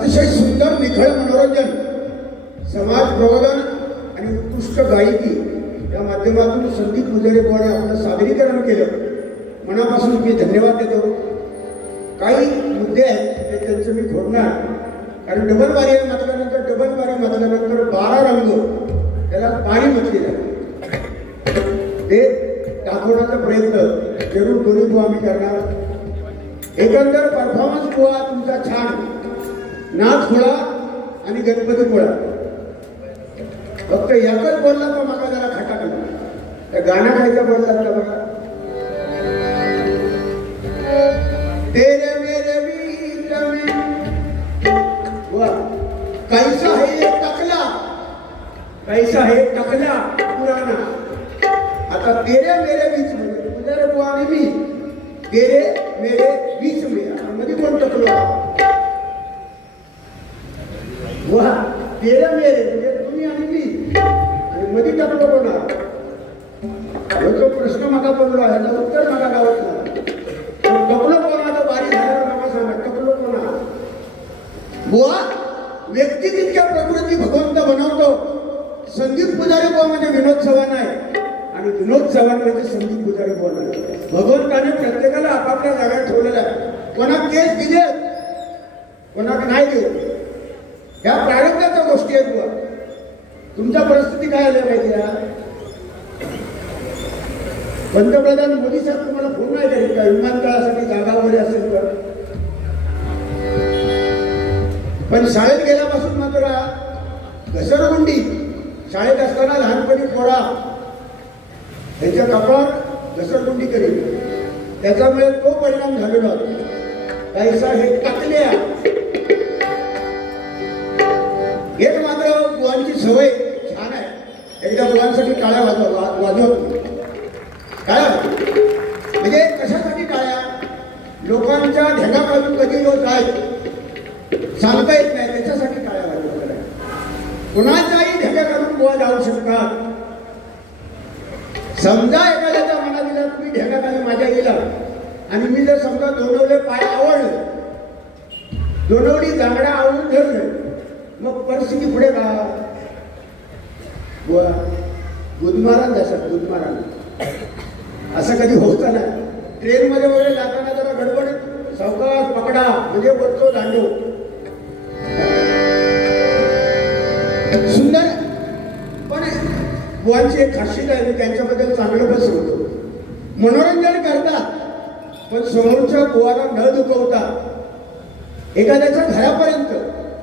अतिशय सुंदर निखळ मनोरंजन, समाज प्रबोधन आणि उत्कृष्ट गायकी या माध्यमातून संदीप मुजरे बुवाने आपलं सादरीकरण केलं. मनापासून मी धन्यवाद देतो. काही मुद्दे आहेत ते त्यांचं मी फोडणार, कारण डबल बारी म्हटल्यानंतर 12 रंग त्याला बारी म्हटली जाते. ते दाखवण्याचा प्रयत्न जरूर दोन्ही बुवा आम्ही करणार. एकंदर परफॉर्मन्स बुवा तुमचा छान, नाच खुळा आणि गणपती खुळा. फक्त एकच बोलला तर मला जरा खटाकला. त्या गाणं खायचा बोल लागला बघा, तेरे मेरे बीच में कैसा है टकला, कैसा है टकला पुराना. आता तेरे मेरे बीच में उधर बुवा आणि मी, तेरे मेरे बीच में मध्ये कोण टकलो वा, तेरे मेरे म्हणजे तुम्ही आणि मी, आणि मध्ये टकलो कोणा. तो प्रश्न मला पडलो, ह्याचं उत्तर मला गावात नाही. टकलो कोणा तर बारी झाल्यावर मला सांगा, टकलो कोणा. बुवा व्यक्ती तितक्या प्रकृती भगवंत बनवतो. संदीप पुजारी बुवा म्हणजे विनोद चव्हाण आहे, आणि विनोद चव्हाण म्हणजे संदीप पुजारी बुवा आहे. भगवंताने प्रत्येकाला आपापल्या जागा ठेवलेल्या आहे. कोणाक केस दिले, कोणाक नाही दिले, ह्या प्रारंभाच्या गोष्टी आहेत बुवा. तुमच्या परिस्थिती काय आल्या माहिती आहे? पंतप्रधान मोदी साहेब तुम्हाला फोन नाही करीत का विमानतळासाठी जागा वगैरे असेल तर? पण शाळेत गेल्यापासून मात्र घसरगुंडी, शाळेत असताना लहानपणी पोरा त्यांच्या कपाळावर घसरगुंडी करीत, त्याच्यामुळे तो परिणाम झालेला काहीसा हे टाकल्या. एक मात्र बुवांची सवय छान आहे. एकदा बुवांसाठी टाळ्या वाजवत. टाळ्या म्हणजे कशासाठी टाळ्या? लोकांच्या ढेगाखालून कधी लोक आहेत सांगता येत नाही, त्याच्यासाठी टाळ्या वाजवत. कुणाच्याही ढेगाखालून बुवा जाऊ शकतात. समजा एखाद्याच्या मनात दिला तुम्ही ढेगाखाली माझ्या गेला, आणि मी जर समजा दोनवले पाय आवडलं, दोनवडी जांगडा आवडून धरलं, मग परिस्थिती पुढे का बुवा गुदमारान जातात. गुदमारान असं कधी होतं ना. ट्रेन मध्ये वगैरे जाताना जरा गडबड, सावकाश पकडा म्हणजे वरतो दांडो. सुंदर. पण बुवांची एक खासियत आहे, त्यांच्याबद्दल चांगलं बस होतं. मनोरंजन करतात, पण समोरच्या बुवाला न दुखवता एखाद्याच्या घरापर्यंत,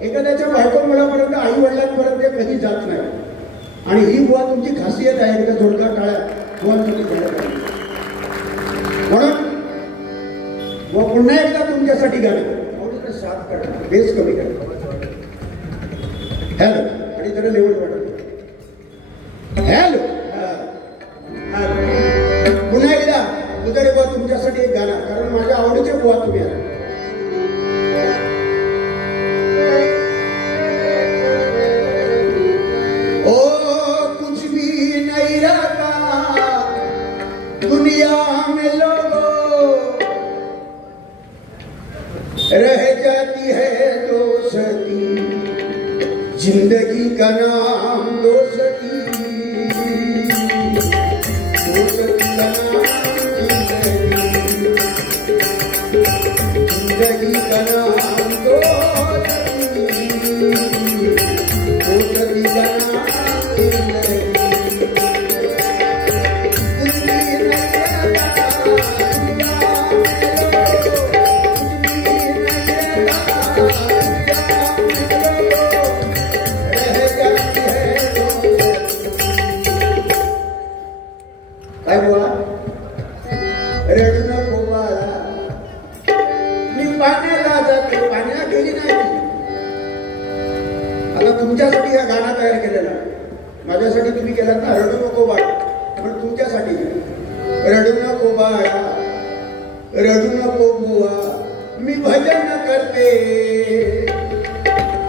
एखाद्याच्या बायको मुलापर्यंत, आई वडिलांपर्यंत कधी जात नाही. आणि ही बुवा तुमची खासियत आहे. एकदा जोडका टाळ्या बुवांसाठी झाल्या पाहिजे. म्हणून बुवा पुन्हा एकदा तुमच्यासाठी गाणं साथ करा, बेस कमी करा. हॅलो आणि जरा लेवल वाटत. हॅलो पुन्हा एकदा पुजारी बुवा तुमच्यासाठी एक गाणं, कारण माझ्या आवडीचे बुवा तुम्ही आहात. दुनिया में लोगों रह जाती है दोस्ती, जिंदगी का नाम दोस्ती, दोस्ती का नाम जिंदगी का नाम दोस्ती, दोस्ती का नाम काय बुवा रडू नको बाळा, मी पाण्याला जाते, पाण्याला गेली नाही. आता तुमच्यासाठी हा गाणं तयार केलेला, माझ्यासाठी तुम्ही केलात ना. रडू नको बाळा, पण तुमच्यासाठी रडू नको बाळा, रडू नको बुवा, मी भजन करते,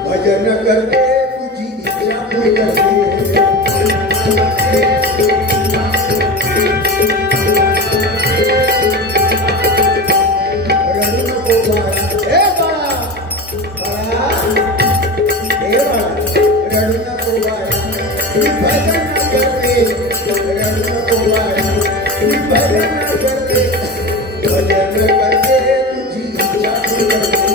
भजन करते, तुझी इच्छा पूर्ण करते. रडू नको बाळा, हे बाळा, बाळा करते रण गोवारी मी भजन करते तुझी इच्छा करते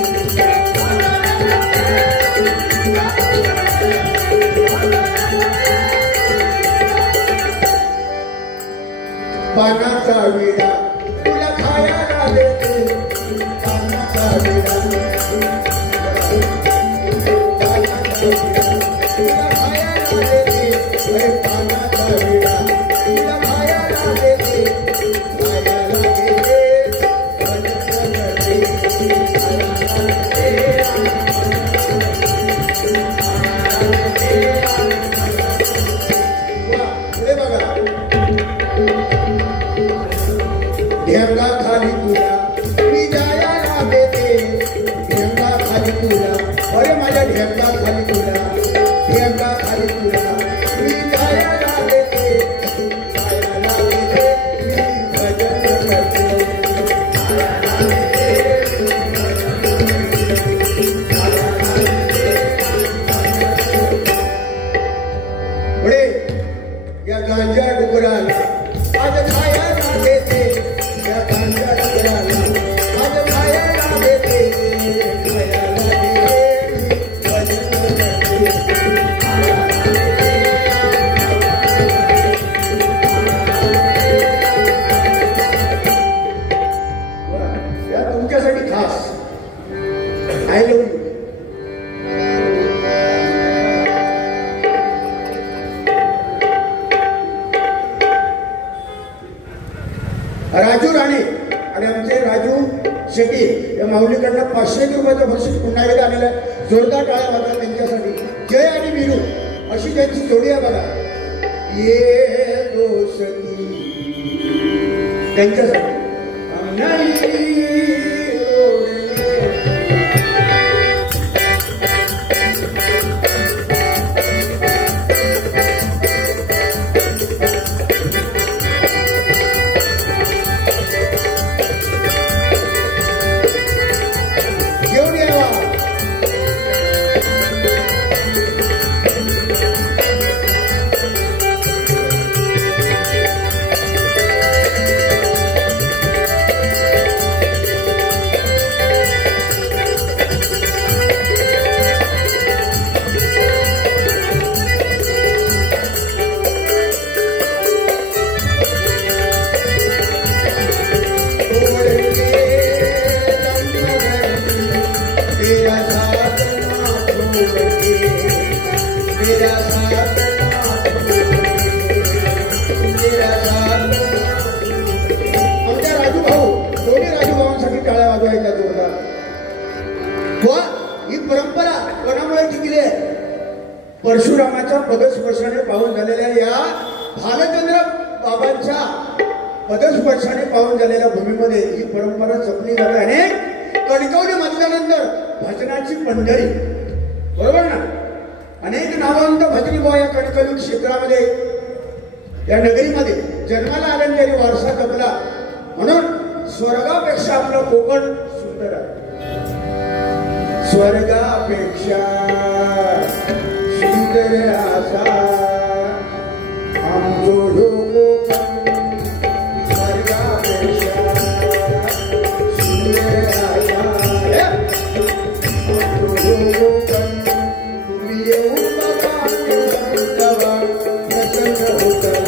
पानाचा विडा तुला खायला देते पानाचा विडा तुला खायला देते पानाचा विडा तुला खायला देते खायला देते पुढे बघा ढेंगा खाली तुला मी जायला देते ढेंगा खाली तुला अरे माझ्या ढेंगा खाली तुला ढेंगा खाली तुला मी जायला देते जायला देते मी भजन करते पुढे या गांजा डुकराला आज खायला देते या गांजा डुकराला आज खायला देते खायला देते भजन करते या तुमच्यासाठी खास I love you Raju Rane आणि आमचे राजू शेट्टी या माऊलीकडनं 500 रुपयाचं बक्षीस पुन्हा एकदा आलेलं आहे. जोरदार टाळ्या वाजवा त्यांच्यासाठी. जय आणि वीरू अशी त्यांची जोडी आहे बघा. ये दोस्ती त्यांच्यासाठी ही परंपरा कोणामुळे टिकली आहे? परशुरामाच्या पदस्पर्शाने पावन झालेल्या या भालचंद्र बाबांच्या पदस्पर्शाने पावन झालेल्या भूमीमध्ये ही परंपरा जपली जाते. अनेक कणकवली म्हटल्यानंतर भजनाची पंढरी, बरोबर ना? अनेक नामवंत भजनी भाऊ या कणकवली क्षेत्रामध्ये या नगरीमध्ये जन्माला आल्याने त्यांनी वारसा जपला. म्हणून स्वर्गापेक्षा आपलं कोकण सुंदर आहे. स्वर्गापेक्षा सुंदर असा आमचो कोकण, स्वर्गापेक्षा सुंदर असा आमचो कोकण. तुम्ही येऊन बघा प्रसन्न होतं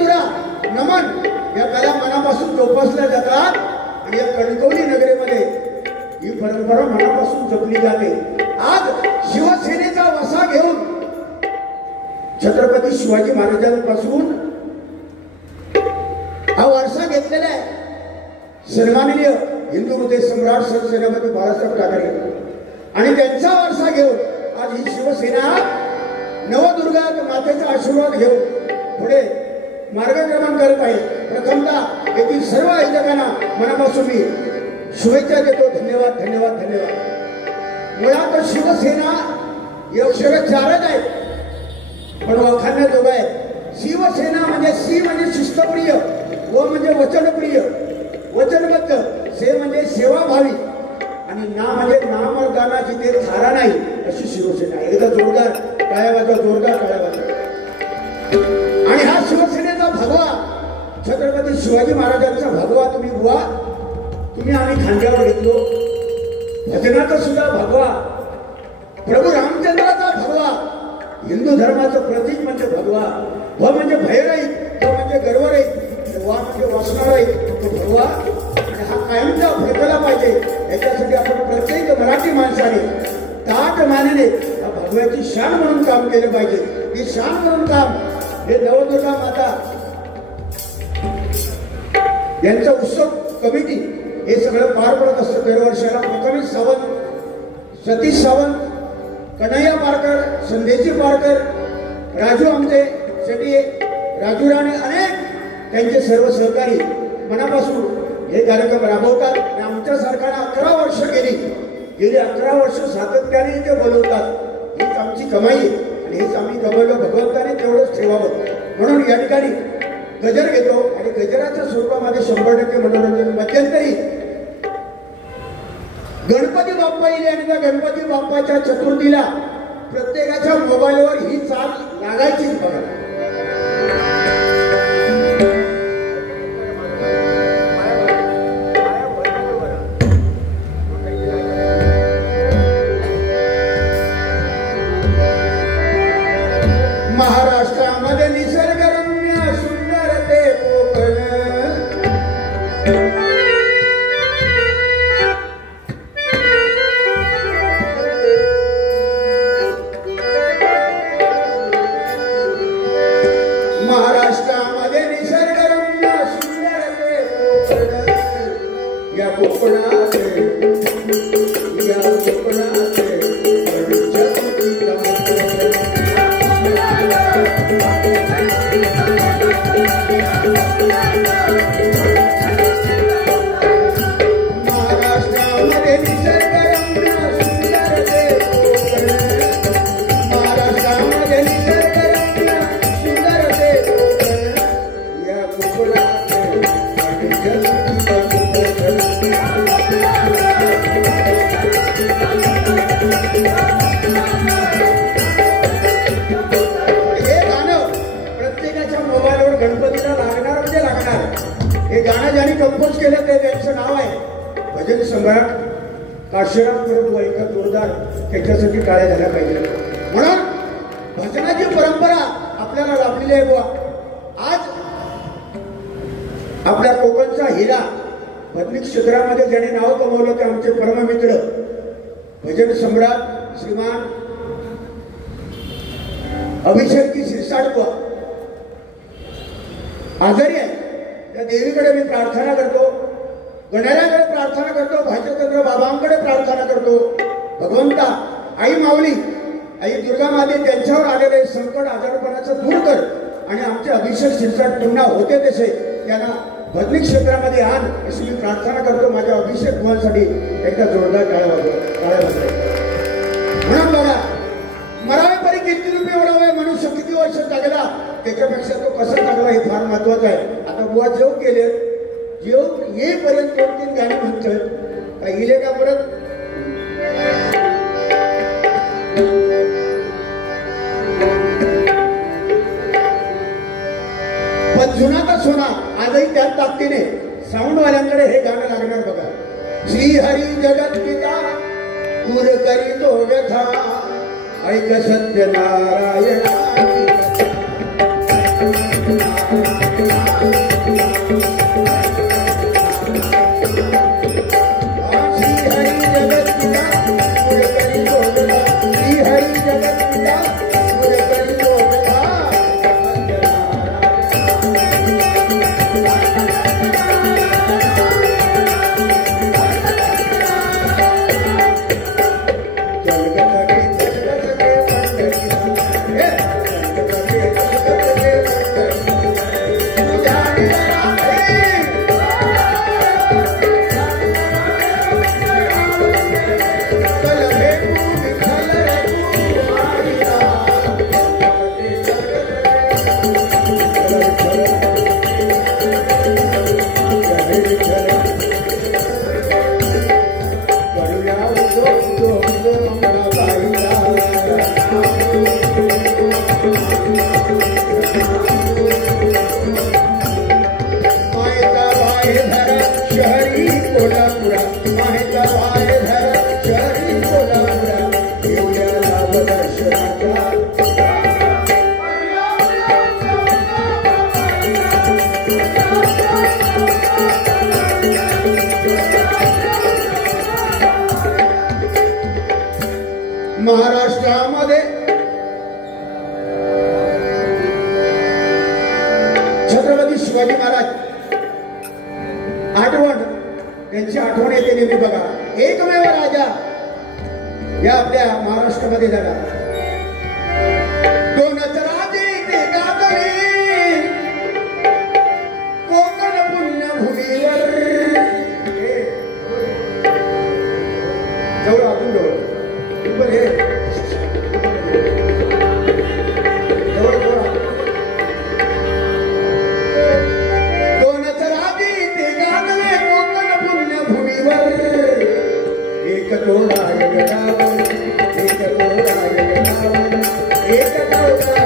तुरा नमन या कला मनापासून जोपासल्या जातात आणि या कणकवली नगरीमध्ये ही परंपरा मनापासून जपली जाते. आज शिवसेनेचा वसा घेऊन छत्रपती शिवाजी महाराजांपासून हा वारसा घेतलेला आहे. सन्माननीय हिंदू हृदय सम्राट सरसेनापती बाळासाहेब ठाकरे आणि त्यांचा वारसा घेऊन आज ही शिवसेना नवदुर्गा मातेचा आशीर्वाद घेऊन पुढे मार्गक्रमण करत आहे. प्रथमतः येथील सर्व आयोजकांना मनापासून मी शुभेच्छा देतो. धन्यवाद धन्यवाद धन्यवाद. मुळात शिवसेना हे अक्षर चारच आहेत पण वाखाणण्याजोगं आहे. शिवसेना म्हणजे सी म्हणजे शिस्तप्रिय, व म्हणजे वचनप्रिय वचनबद्ध, से म्हणजे सेवाभावी आणि ना म्हणजे नामर्दाना जिथे थारा नाही अशी शिवसेना. एकदा जोरदार टाळ्या वाजवा, जोरदार टाळ्या वाजवा. आणि हा शिवसेनेचा भगवा छत्रपती शिवाजी महाराजांचा भगवा तुम्ही बुवा तुम्ही आम्ही खांद्यावर घेतलो. भजनाचा सुद्धा भगवा, प्रभू रामचंद्राचा भगवा, हिंदू धर्माचं प्रतीक म्हणजे भगवा. व म्हणजे भयरहित, व म्हणजे गर्वरहित, वा म्हणजे वासनारहित तो भगवा. आणि हा कायमचा फडकला पाहिजे. याच्यासाठी आपण प्रत्येक मराठी माणसाने ताट मानेने हा भगव्याची शान म्हणून काम केलं पाहिजे. ही शान म्हणून काम हे नवदुर्गा माता यांचा उत्सव कमिटी हे सगळं पार पडत असतं दरवर्षाला. प्रथमेश सावंत, सतीश सावंत, कन्हैया पारकर, संदेशी पारकर, राजू आमटे शेट्टी, राजू राणे अनेक त्यांचे सर्व सहकारी मनापासून हे कार्यक्रम राबवतात. आणि आमच्या सरकारने 11 वर्ष गेली 11 वर्ष सातत्याने ते बोलवतात. हीच आमची कमाई आणि हेच आम्ही कमवलं. भगवंताने तेवढंच ठेवावं म्हणून या ठिकाणी गजर घेतो आणि गजराच्या स्वरूपामध्ये 100% मनोरंजन. मध्यंतरी गणपती बाप्पा येईल आणि त्या गणपती बाप्पाच्या चतुर्थीला प्रत्येकाच्या मोबाईलवर ही चाल लागायचीच बघा. महाराष्ट्रामध्ये निसर्गरम्य सुंदर ते कोकण, महाराष्ट्रामध्ये निसर्गरम्य सुंदर ते कोकण. या कोकणात कंपोज केलं ते त्यांचं नाव आहे भजन सम्राट काशीराम प्रभू. एका जोरदार त्याच्यासाठी टाळ्या झाल्या पाहिजे. म्हणून भजनाची परंपरा आपल्याला लाभलेली आहे बुवा. आज आपल्या कोकणचा हिरा भजनी क्षेत्रामध्ये ज्याने नाव कमवलं ते आमचे परममित्र भजन सम्राट श्रीमान अभिषेकजी शिरसाट बुवा आजारी आहे. त्या देवीकडे मी प्रार्थना करतो, गणरायाकडे प्रार्थना करतो, भाजचंद्र बाबांकडे प्रार्थना करतो. भगवंता, आई माऊली, आई दुर्गा माते त्यांच्यावर आलेले संकट आजारपणाचं दूर कर आणि आमचे अभिषेक शिरसाट पुन्हा होते तसे त्यांना भजनी क्षेत्रामध्ये आण अशी मी प्रार्थना करतो. माझ्या अभिषेक भावांसाठी एकदा जोरदार टाळ्या वाजवा. म्हणून बघा, मरावे परी किती रुपये ओढावे मनुष्य किती वर्ष जगला त्याच्यापेक्षा तो कसा जगला हे फार महत्वाचं आहे. आता बुवा जेव केले, जेव येईपर्यंत 2-3 गाणी म्हणतात काय गेले का परत. पण जुनाचा सोना आजही त्याच ताकदीने साऊंडवाल्यांकडे हे गाणं लागणार बघा. श्री हरी जगत पिता दूर करी तो व्यथा ऐक सत्य नारायण. महाराष्ट्रामध्ये छत्रपती शिवाजी महाराज आठवण त्यांची आठवण येते नेहमी बघा. एकमेव राजा या आपल्या महाराष्ट्रामध्ये झाला. दोनच राजे ते गाजले कोकण पुण्यभूमीवर. जवळ आपण जवळ हे जवळ दोनच राजे ते गाजले कोकण पुण्यभूमीवर. एक तोडा गडावर एक तोडा गडावर एक तोडा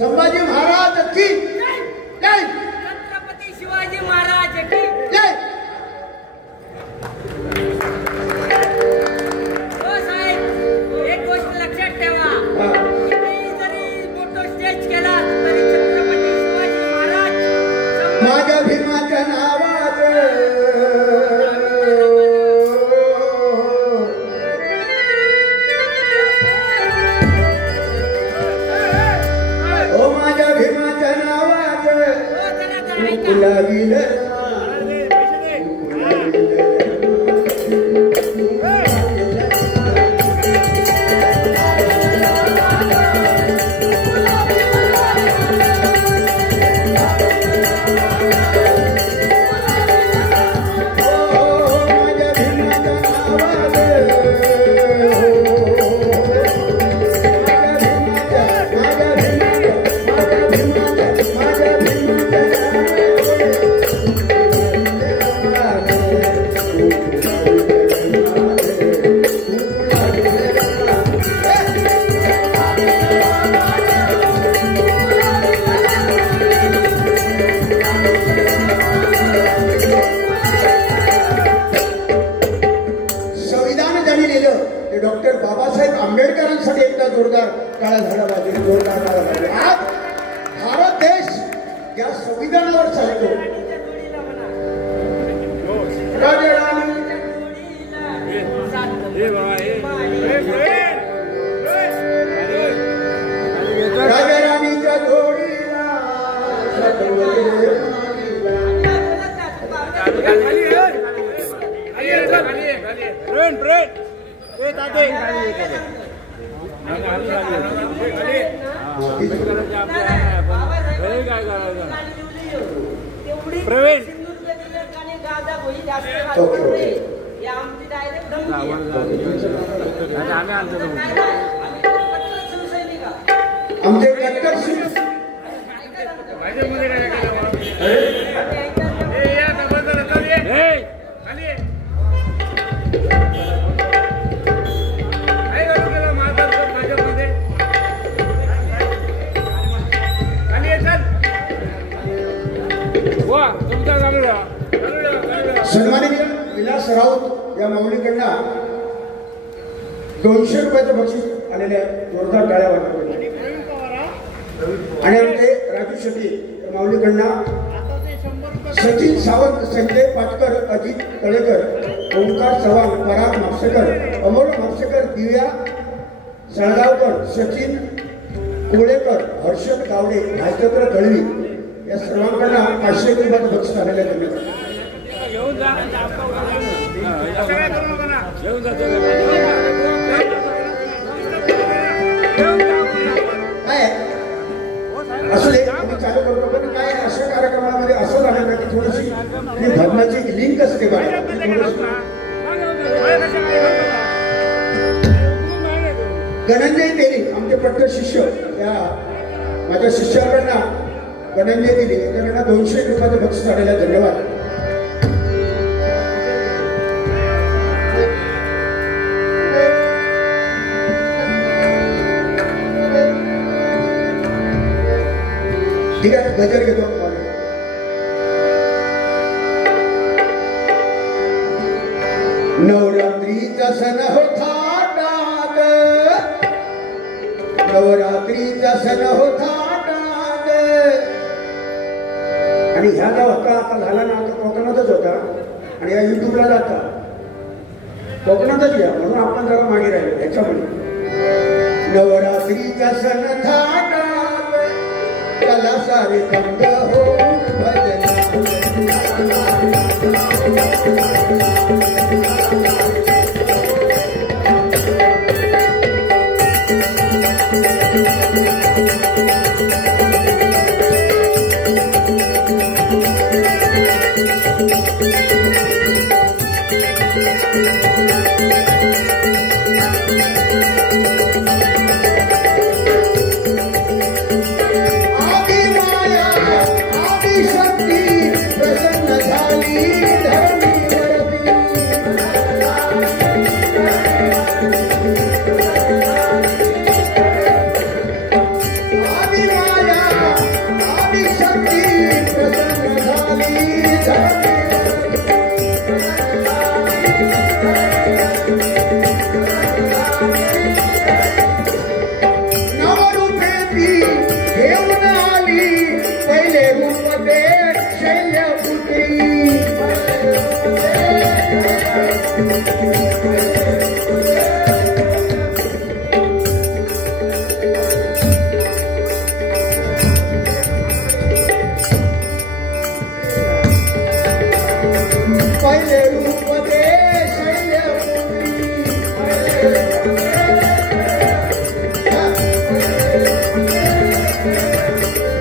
संभाजी महाराज की जय. छत्रपती शिवाजी महाराज की जय. हो साहेब, एक गोष्ट लक्षात ठेवा, कितीही जरी मोठं स्टेज केला तरी छत्रपती शिवाजी महाराज माझ्या भीमाच्या नावात डॉक्टर बाबासाहेब आंबेडकरांसाठी एकदा जोरदार काळा झाला पाहिजे. जोरदार काळा पाहिजे. आज भारत देश या संविधानावर चालतो. राजा राणीच्या जोडीला प्रवीण आमचे डॉक्टर विलास राऊत या माऊलीकडनं 200 रुपयाचं बक्षीस आलेले आहे. जोरदार टाळ्या वाजवा. आणि आमचे राजू शेट्टी या माऊलीकडनं सचिन सावंत, संजय पाटकर, अजित तळेकर, ओंकार चव्हाण, पराग म्हापसेकर, अमोल म्हापसेकर, दिव्या साळगावकर, सचिन कोळेकर, हर्षद गावडे, भास्कर दळवी या सर्वांकडनं 500 रुपयाचं बक्षीस आलेलं आहे. काय असू दे, आम्ही चालू करतो. पण काय अशा कार्यक्रमामध्ये असं झालं ना की थोडीशी भजनाची लिंक असते बघा. गणंजय तेली आमचे पट्ट शिष्य, त्या माझ्या शिष्याकडनं गणंजय तेली यांच्याकडनं 200 रुपयाचं बक्षीस आलेलं आहे. धन्यवाद. ठीक आहे, गजर घेतो. नवरात्रीचा सण होता डाग, नवरात्रीचा सण होता डाग. आणि ह्या जो हक्का आता झाला ना तो कोकणातच होता आणि या युट्यूबला जाता कोकणातच या, म्हणून आपण जरा मागे राहिलो ह्याच्यामुळे. नवरात्रीचा सण था डाग, कला सारे दंग हो भजना.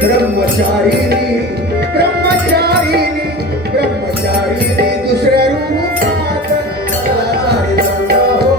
ब्रह्मचारिणी ब्रह्मचारिणी ब्रह्मचारिणी दुसऱ्या रूपात कला सारे रंग हो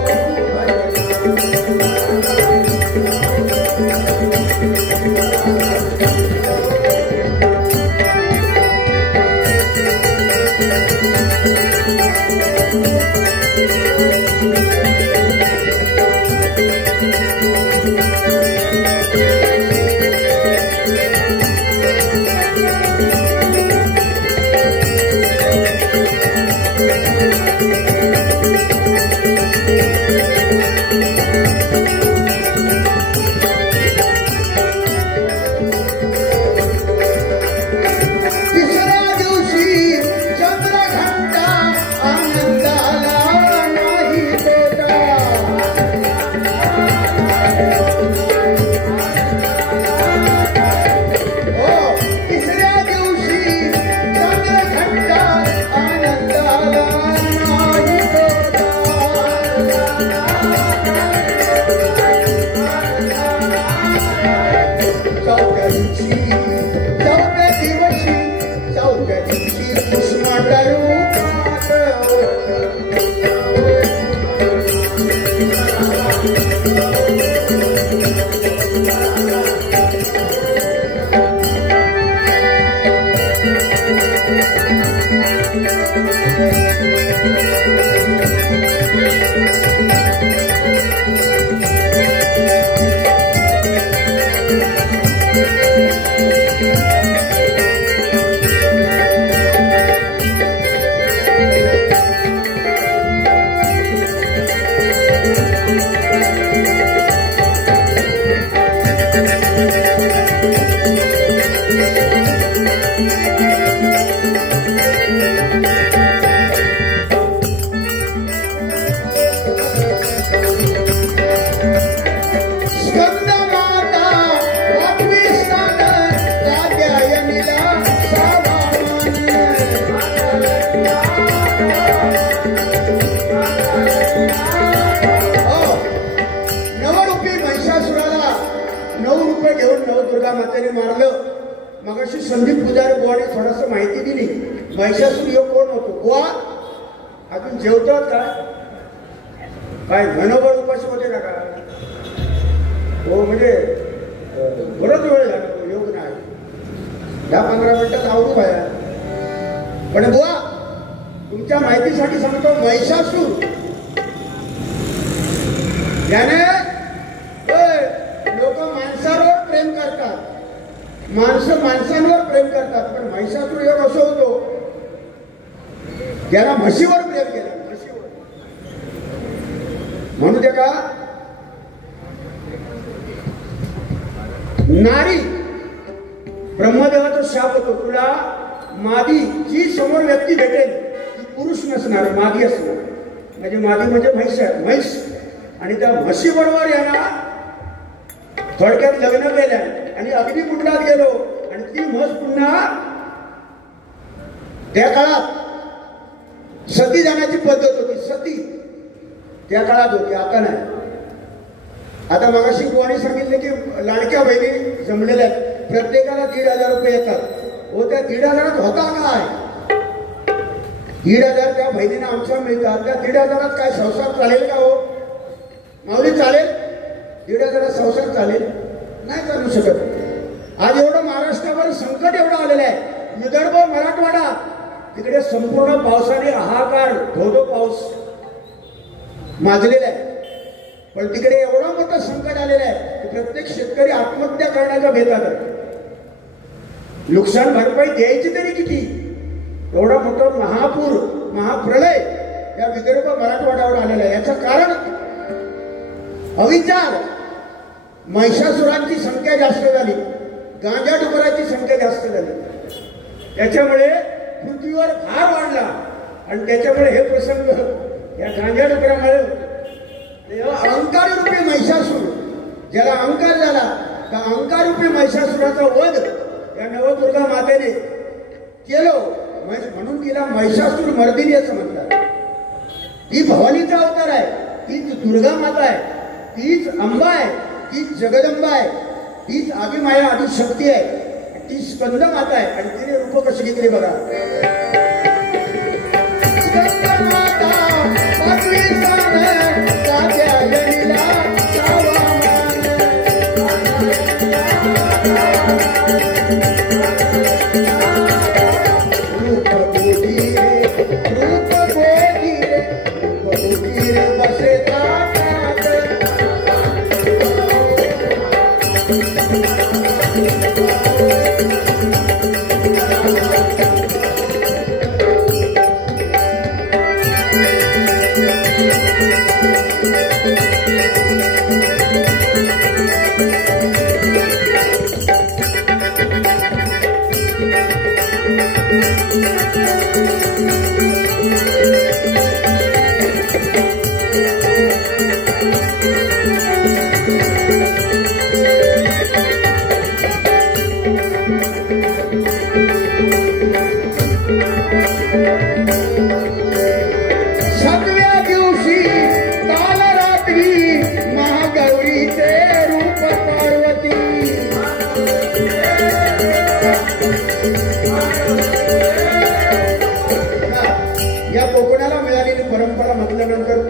नवरूपी महिषासुराला 9 रुपये घेऊन नवदुर्गा मातेने मारलं. मगाशी संदीप पुजारी बुवाने थोडस माहिती दिली. महिषासुर यो कोण होतो? बुवा अजून जेवतात काय घनभर उपाशी होते ना का? हो म्हणजे बरंच वेळ झाला योग नाही. 10-15 मिनिटात आवडू बाया. पण बुवा तुमच्या माहितीसाठी सांगतो, महिषासूर याने लोक माणसावर प्रेम करतात, माणसं माणसांवर प्रेम करतात. पण महिषासूर योग असं होतो ज्याला म्हशीवर प्रेम केलं. म्हशीवर म्हणू दे का? नारी ब्रह्मदेवाचा शाप होतो, तुला मादी जी समोर व्यक्ती भेटेल ती पुरुष नसणार, मादी असणार. म्हणजे मादी म्हणजे म्हैस. आणि त्या म्हशी बरोबर याला थोडक्यात लग्न केलं आणि अग्निकुंडात गेलो. आणि ती म्हस पुन्हा त्या काळात सती जाण्याची पद्धत होती. सती त्या काळात होती, आता नाही. आता मगाशी बुवाने सांगितले की लाडक्या बहिणी जमलेल्या आहेत, प्रत्येकाला 1,500 रुपये येतात. हो, त्या 1,500 होता काय? 1,500 त्या बहिणींना आमच्या मिळतात. त्या 1,500 काय संसार चालेल का? हो माऊली, चालेल? 1,500 संसार चालेल? नाही चालू शकत. आज एवढं महाराष्ट्रावर संकट एवढं आलेलं आहे. विदर्भ, मराठवाडा तिकडे संपूर्ण पावसाने हाहाकार, धोधो पाऊस माजलेला आहे. पण तिकडे एवढं मोठं संकट आलेलं आहे की प्रत्येक शेतकरी आत्महत्या करण्याचा बेतात आहे. नुकसान भरपाई द्यायची तरी किती? एवढा मोठा महापूर, महाप्रलय या विदर्भ मराठवाड्यावर आलेला आहे. याचं कारण अविचार. महिषासुरांची संख्या जास्त झाली, गांजा डुकराची संख्या जास्त झाली. त्याच्यामुळे पृथ्वीवर भार वाढला आणि त्याच्यामुळे हे प्रसंग या गांजा डुकरामुळे अहंकार रूपी महिषासूर, ज्याला अहंकार झाला त्या अहंकार रूपी महिषासुराचा वध या नवदुर्गा मातेने केलो. म्हणून तिला महिषासूर मर्दिनी असं म्हणतात. ही भवानीचा अवतार आहे, तीच दुर्गा माता आहे, तीच अंबा आहे, तीच जगदंबा आहे, तीच आदिमाया आदिशक्ती आहे, ती स्कंद माता आहे. आणि तिने रूप कशी घेतली बघा.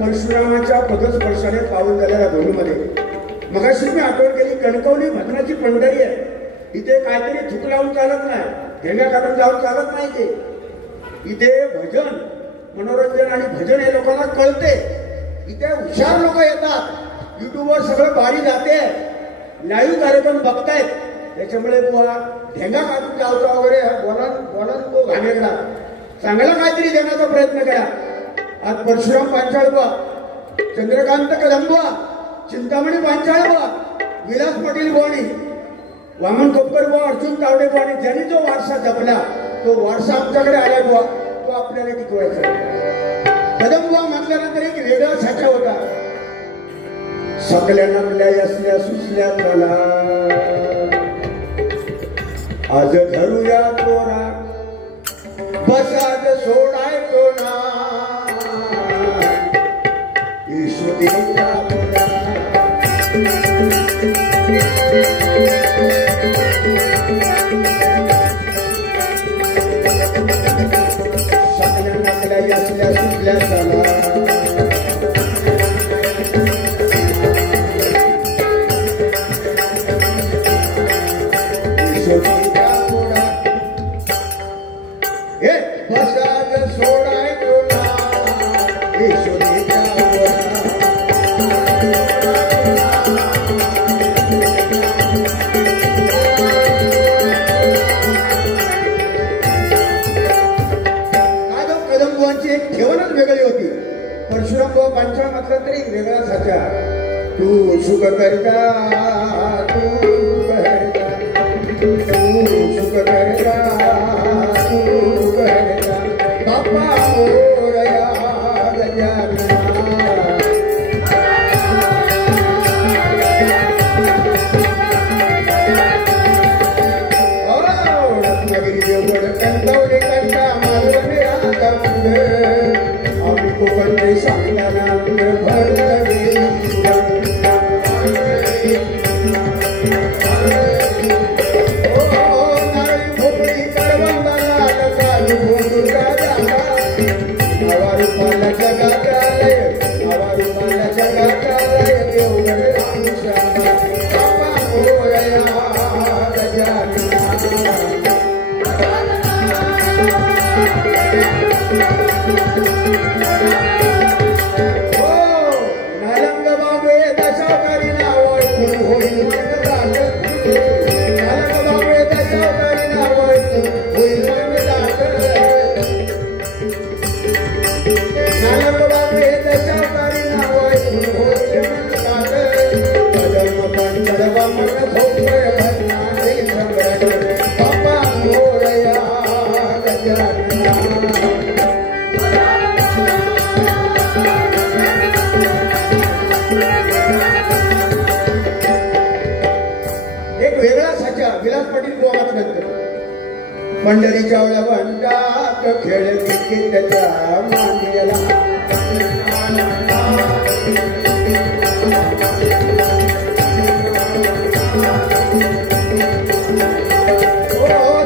परशुरामाच्या पदस्पर्शाने पाऊल झालेल्या भूमीमध्ये मगाशी मी आठवण केली, कणकवली भजनाची पंढरी आहे. इथे काहीतरी थुक लावून चालत नाही, ढेंगा काढून जाऊन चालत नाही. ते इथे भजन, मनोरंजन आणि भजन हे लोकांना कळते. इथे हुशार लोक येतात, युट्यूबवर सगळं बारी जाते, लाईव्ह कार्यक्रम बघतायत. त्याच्यामुळे बुवा ढेंगा काढून जाऊचा वगैरे बोला तो घाणेरडा, चांगला काहीतरी देण्याचा प्रयत्न करा. आज परशुराम पांचाळ बुवा, चंद्रकांत कदम बुवा, चिंतामणी पांचाळ बुवा, विलास पाटील बुवानी, वामन खोपकर बुवा, अर्जुन तावडे बुवानी, ज्यांनी जो वारसा जपला तो वारसा आमच्याकडे आला बुवा, तो आपल्याला टिकवायचा. कदम बुवा म्हटल्यानंतर एक वेगळा साचा होता. सकल्या नकल्या असल्या सुचल्या मला, आज धरूया तोरा, बस आज सोडायचो ना. यशोदेच्या कदमबुवांची एक ठेवणच वेगळी होती. परशुराम बुवा पांचाळ म्हटलं तरी वेगळा साचा. तू सुख करता, तू करता, तू सुख करता, तू करता, बाप्पा मोरया गजानना. रत्नागिरी देवगड कंटावले कंटा मालवणे राहता आम्ही कोकणचे सांगताना भरले पंढरीच्या वंटात खेळ क्रिकेटच्या मांडीला. ओ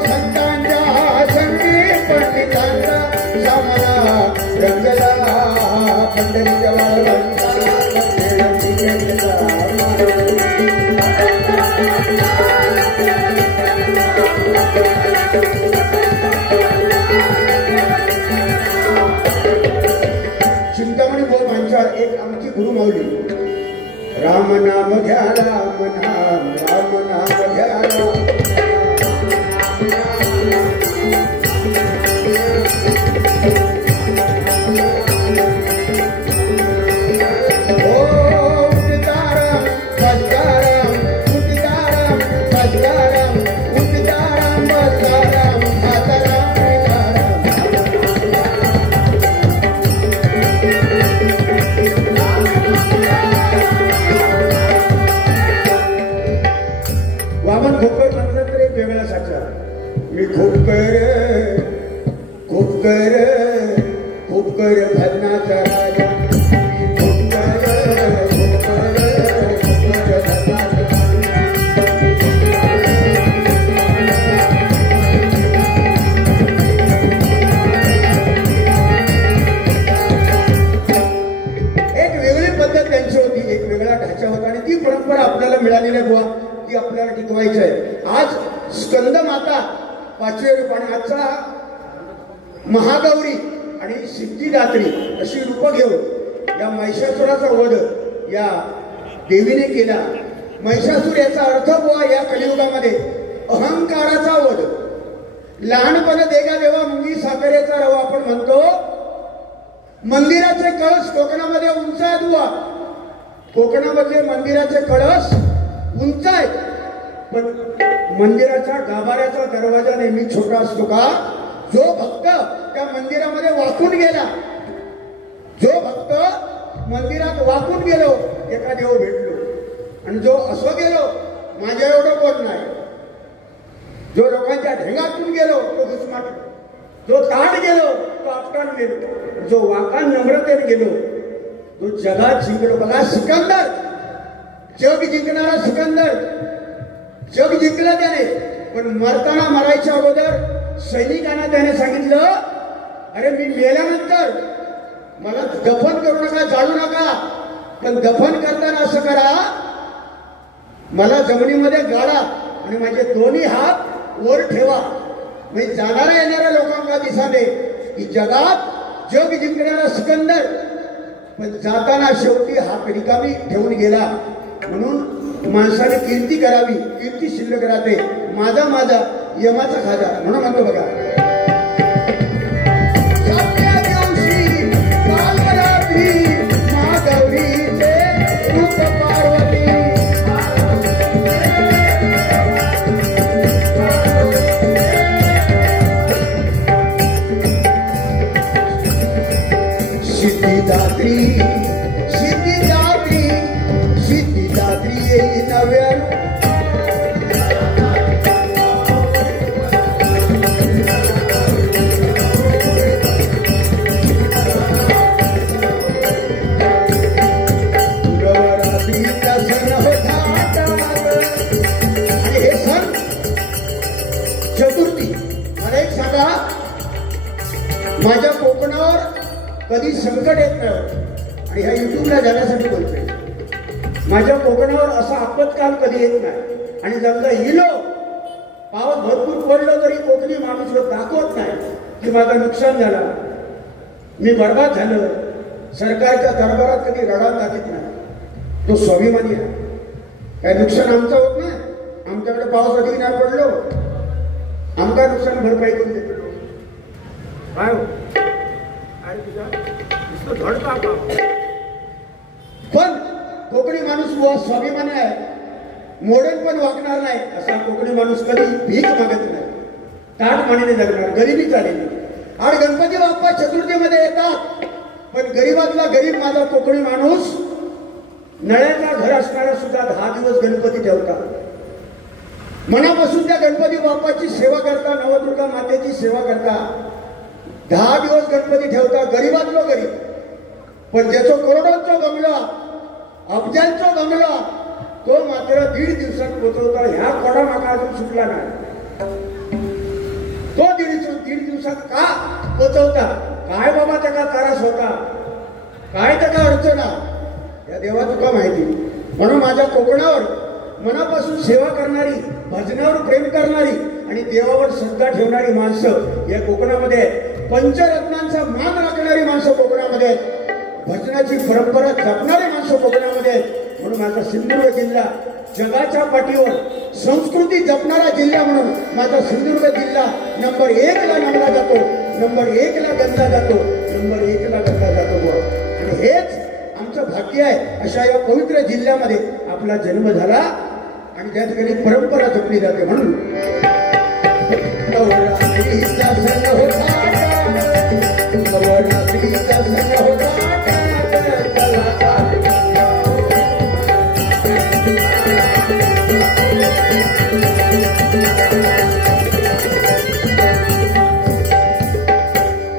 संतांच्या संगी पंडितांचा सामना रंगला. पंढरीच्या वंटात खेळ क्रिकेटच्या चिंतामणी बोल पांचाळ एक आमची गुरु माऊली. राम नाम घ्या, राम नाम, राम नाम घ्या, मी खूप कर भजनाचा राजा. मी खूप कर एक वेगळी पद्धत त्यांची होती, एक वेगळा ढाचा होता आणि ती परंपरा आपल्याला मिळालेली आहे बुवा, ती आपल्याला टिकवायची आहे. आज स्कंद माता 5वे रूप आणि आजचा महागौरी आणि सिद्धिदात्री अशी रूपं घेऊन या महिषासुराचा वध या देवीने केला. महिषासूर याचा अर्थ बुवा या कलियुगामध्ये अहंकाराचा वध. लहानपणे देगा देवा मुंगी साखरेचा रवा आपण म्हणतो. मंदिराचे कळस कोकणामध्ये उंच आहेत बुवा. कोकणामधले मंदिराचे कळस उंच आहेत, पण मंदिराच्या गाभाऱ्याचा दरवाजा नेहमी छोटा असतो का? जो भक्त त्या मंदिरामध्ये वाकून गेला, जो भक्त मंदिरात वाकून गेलो एका देव भेटलो, आणि जो असो गेलो माझ्या एवढं कोण नाही, जो लोकांच्या ढेंगातून गेलो तो घुसमाटलो, जो ताट गेलो तो आपटान गेलो, जो वाकान नम्रतेने गेलो तो जगात जिंकलो. बघा सिकंदर, जग जिंकणारा सिकंदर, जग जिंकलं त्याने, पण मरताना मरायच्या अगोदर सैनिकांना त्याने सांगितलं, अरे मी मेल्यानंतर मला दफन करू नका, जाळू नका, पण दफन करताना असं करा, मला जमिनीमध्ये गाडा आणि माझे दोन्ही हात वर ठेवा, म्हणजे जाणाऱ्या येणाऱ्या लोकांना दिसाने की जगात जग जिंकणारा सिकंदर पण जाताना शेवटी हात रिकामी ठेवून गेला. म्हणून माणसाने कीर्ती करावी, कीर्ती शिल्लक राहते. माझा माझा यमाचा खाजा म्हणून म्हणतो बघा. सिद्धिदात्री सिद्धिदात्री सिद्धिदात्री येई नव्यानं. नवरात्रीचा सण होता आणि हे सण चतुर्थी. मला एक सांगा, माझ्या कोकणावर कधी संकट येत नाही आणि ह्या युट्यूबला जाण्यासाठी बोलतोय. माझ्या कोकणावर असा आपत्काल कधी येत नाही आणि समजा इलो पाऊस भरपूर पडलो तरी कोकणी माणूस दाखवत नाही की माझं नुकसान झालं, मी बर्बाद झालं. सरकारच्या दरबारात कधी रडा दाखवत नाही. तो स्वाभिमानी आहे. काय नुकसान आमचं होत नाही. आमच्याकडे पाऊस अधिक नाही पडलो, आमका नुकसान भरपाई करून देतो काय हो? पण कोकणी माणूस स्वाभिमानी आहे, मॉडर्न पण वागणार नाही. असा कोकणी माणूस कधी भीक मागत नाही, ताट पाणीने जगणार, गरिबी चालेली. आणि गणपती बाप्पा चतुर्थीमध्ये येतात, पण गरीबातला गरीब माझा कोकणी माणूस नळ्याचा घर असणारा सुद्धा 10 दिवस गणपती ठेवतात. मनापासून त्या गणपती बाप्पाची सेवा करता, नवदुर्गा मातेची सेवा करता. 10 दिवस गणपती ठेवता. गरीबातलो गरीब, पण ज्याचा करोडोंचा बंगला, अब्जांचा बंगला, तो मात्र 1.5 दिवसात पोचवता. ह्या कोडा माका अजून सुटला नाही. तो 1.5 दिवसात का पोचवता? काय बाबा त्याचा त्रास होता, काय त्याचा अडचणा, या देवा तुका माहिती. म्हणून माझ्या कोकणावर मनापासून सेवा करणारी, भजनावर प्रेम करणारी आणि देवावर श्रद्धा ठेवणारी माणसं या कोकणामध्ये, पंचरत्नांचा मान राखणारी माणसं कोकणामध्ये, भजनाची परंपरा जपणारी माणसं कोकणामध्ये. म्हणून माझा सिंधुदुर्ग जिल्हा जगाच्या पाठीवर संस्कृती जपणारा जिल्हा म्हणून माझा सिंधुदुर्ग जिल्हा नंबर 1 ला नमला जातो, नंबर 1 ला गणला जातो, नंबर 1 ला गणला जातो. आणि हेच आमचं भाग्य आहे. अशा या पवित्र जिल्ह्यामध्ये आपला जन्म झाला आणि त्या ठिकाणी परंपरा जपली जाते. म्हणून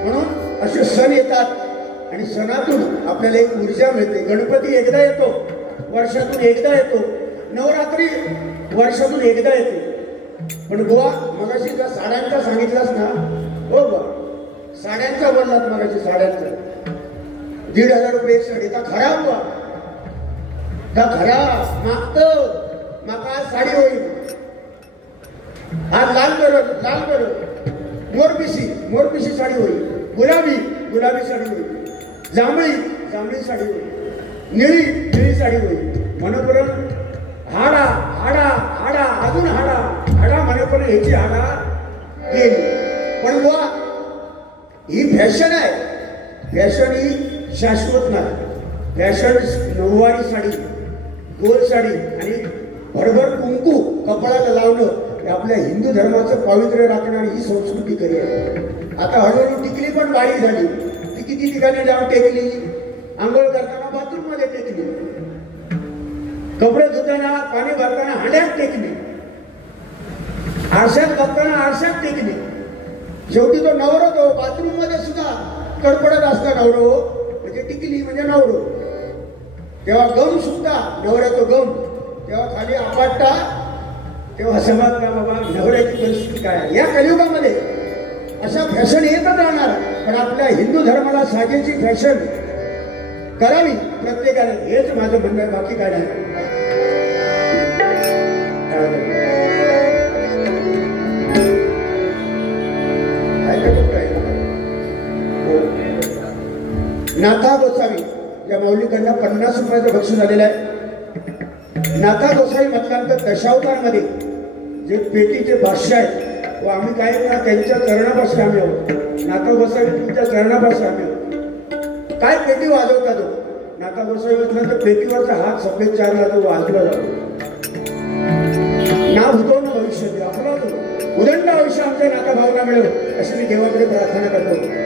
म्हणून असे सण येतात आणि सणातून आपल्याला एक ऊर्जा मिळते. गणपती एकदा येतो, वर्षातून एकदा येतो. नवरात्री वर्षातून एकदा येते. पण बुवा मगाशी का साड्यांचा सांगितलास ना, हो बा साड्यांचा बोललात मगाशी. साड्यांचा 1,500 रुपये एक साडी. का खरा बुवा, का खरा मागतो माका साडी होईल. आज लाल करो मोरपिशी साडी होईल, गुलाबी साडी होईल, जांभळी साडी होईल, निळी साडी होईल. म्हणून हाडा अजून हाडा म्हणून ह्याची हाडा गेली. पण बुवा ही फॅशन आहे. फॅशन ही शाश्वत नाही. फॅशन नऊवारी साडी, गोल साडी आणि भरभर कुंकू कपाळाला लावणं हे आपल्या हिंदू धर्माचं पावित्र्य राखणारी ही संस्कृती खरी आहे. आता हळूहळू टिकली पण बारीक झाली. ती किती ठिकाणी जाऊन टेकली, आंघोळ करताना बाथरूम मध्ये टेकली, कपडे धुताना पाणी भरताना हांड्यात टेकली, आरशात बघताना आरशात टेकली. शेवटी तो नवरो तो बाथरूम मध्ये सुद्धा कडपडत असता नवरो म्हणजे टिकली म्हणजे नवरो. तेव्हा गम सुद्धा नवऱ्याचा गम, तेव्हा खाली आपटता, तेव्हा समजला बाबा नवऱ्याची परिस्थिती काय. या कलियुगामध्ये अशा फॅशन येतच राहणार. पण आपल्या हिंदू धर्माला साजेची फॅशन करावी प्रत्येकाने, हेच माझं म्हणणं आहे. बाकी काय नाही. नाथा गोसावी या माऊलीकडनं 50 रुपयाचं बक्षीस आलेलं आहे. नाथा गोसाई म्हटल्यानंतर दशावतारमध्ये जे पेटीचे भाष्य आहेत व आम्ही काय ना त्यांच्या चरणापाशी आम्ही आहोत. नाथा गोसाई तुमच्या चरणापाशी आम्ही आहोत. काय पेटी वाजवता तो नाथा गोसाई म्हटल्यानंतर पेटीवरचा हात सफेद चारला तो वाजला जातो. नाव होतो ना भविष्य आपला उदंड आयुष्य आमच्या नाथा भावना मिळव अशी मी देवाकडे प्रार्थना करतो.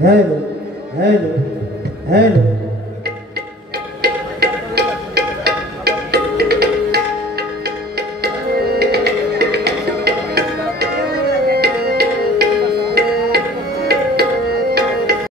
जय